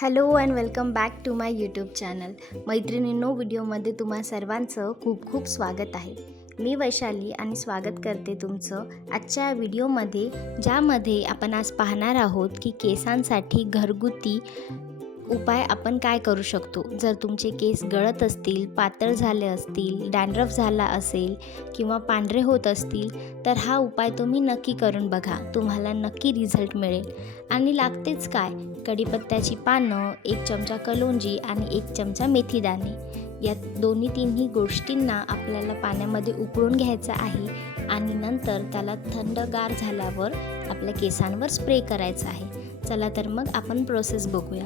Hello and welcome back to my YouTube channel. मैत्रिणींनो, व्हिडिओमध्ये तुम्हा सर्वांचं खूप खूप स्वागत आहे. मी वैशाली आणि स्वागत करते तुमचं आजच्या व्हिडिओमध्ये, ज्यामध्ये आपण आज पाहणार आहोत की केसांसाठी घरगुती उपाय आपण काय करू शकतो. जर तुमचे केस गळत असतील, पातळ झाले असतील, डॅन्ड्रफ झाला असेल किंवा पांढरे होत असतील, तर हा उपाय तुम्ही नक्की करून बघा. तुम्हाला नक्की रिझल्ट मिळेल. आणि लागतेच काय, कढीपत्त्याची पानं, 1 चमचा कलोंजी आणि 1 चमचा मेथीदाणे. या तिन्ही गोष्टींना आपल्याला पाण्यामध्ये उकळून घ्यायचं आहे आणि नंतर त्याला थंडगार झाल्यावर आपल्या केसांवर स्प्रे करायचा आहे. चला तर मग आपण प्रोसेस बघूया.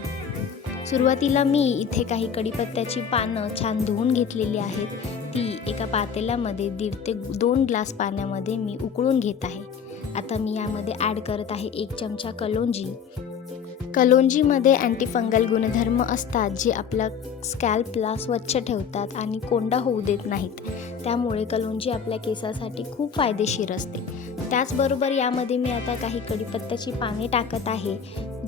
सुरुवातीला मी इथे काही कढीपत्त्याची पानं छान धुवून घेतलेली आहेत. ती एका पातेल्यामध्ये 1.5 ते 2 ग्लास पाण्यामध्ये मी उकळून घेत आहे. आता मी यामध्ये ॲड करत आहे 1 चमचा कलोंजी. कलोंजीमध्ये अँटीफंगल गुणधर्म असतात, जे आपल्या स्कॅल्पला स्वच्छ ठेवतात आणि कोंडा होऊ देत नाहीत. त्यामुळे कलोंजी आपल्या केसासाठी खूप फायदेशीर असते. त्याचबरोबर यामध्ये मी आता काही कढीपत्त्याची पाने टाकत आहे,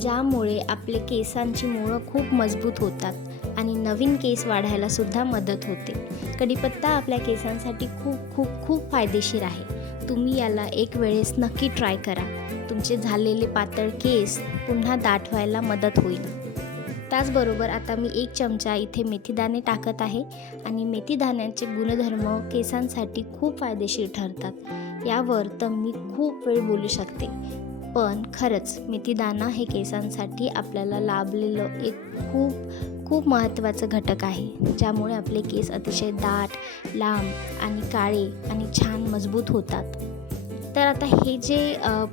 ज्यामुळे आपले केसांची मुळं खूप मजबूत होतात आणि नवीन केस वाढायला सुद्धा मदत होते. कढीपत्ता आपल्या केसांसाठी खूप खूप खूप फायदेशीर आहे. तुम्ही याला एक वेळेस नक्की ट्राय करा. तुमचे झालेले पातळ केस पुन्हा दाट व्हायला मदत होईल. त्याचबरोबर आता मी 1 चमचा इथे मेथीदाणे टाकत आहे आणि मेथीदाण्याचे गुणधर्म केसांसाठी खूप फायदेशीर ठरतात. यावर तर मी खूप वेळ बोलू शकते, पण खरंच मेथीदाणा हे केसांसाठी आपल्याला लाभलेलं एक खूप खूप महत्त्वाचं घटक आहे, ज्यामुळे आपले केस अतिशय दाट, लांब आणि काळे आणि छान मजबूत होतात. तर आता हे जे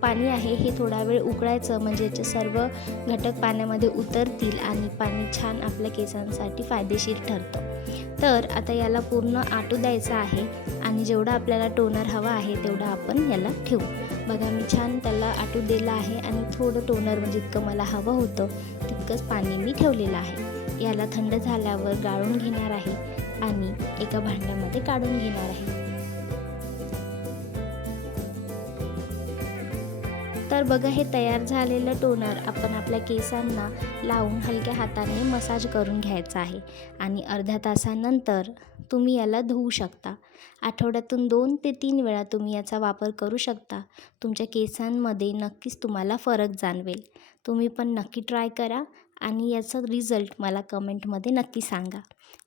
पाणी आहे हे थोडा वेळ उकळायचं, म्हणजे याचे सर्व घटक पाण्यामध्ये उतरतील आणि पाणी छान आपल्या केसांसाठी फायदेशीर ठरतं. तर आता याला पूर्ण आटू द्यायचं आहे आणि जेवढा आपल्याला टोनर हवा आहे तेवढा आपण याला ठेवू. बघा, मी छान त्याला आटू दिलं आहे आणि थोडं टोनर, म्हणजे जितकं मला हवं होतं तितकंच पाणी मी ठेवलेलं आहे. याला थंड झाल्यावर गाळून घेणार आहे आणि एका भांड्यामध्ये काढून घेणार आहे. तर बघा, हे तयार झालेलं टोनर आपण आपल्या केसांना लावून हलक्या हाताने मसाज करून घ्यायचा आहे आणि अर्ध्या तासानंतर तुम्ही याला धुवू शकता. आठवड्यातून 2 ते 3 वेळा तुम्ही याचा वापर करू शकता. तुमच्या केसांमध्ये नक्कीच तुम्हाला फरक जाणवेल. तुम्ही पण नक्की ट्राय करा आणि याचा रिझल्ट मला कमेंटमध्ये नक्की सांगा.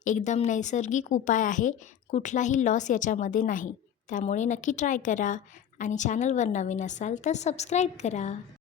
एकदम नैसर्गिक उपाय आहे, कुठलाही लॉस याच्यामध्ये नाही. त्यामुळे नक्की ट्राय करा आणि चॅनलवर नवीन असाल तर सबस्क्राईब करा.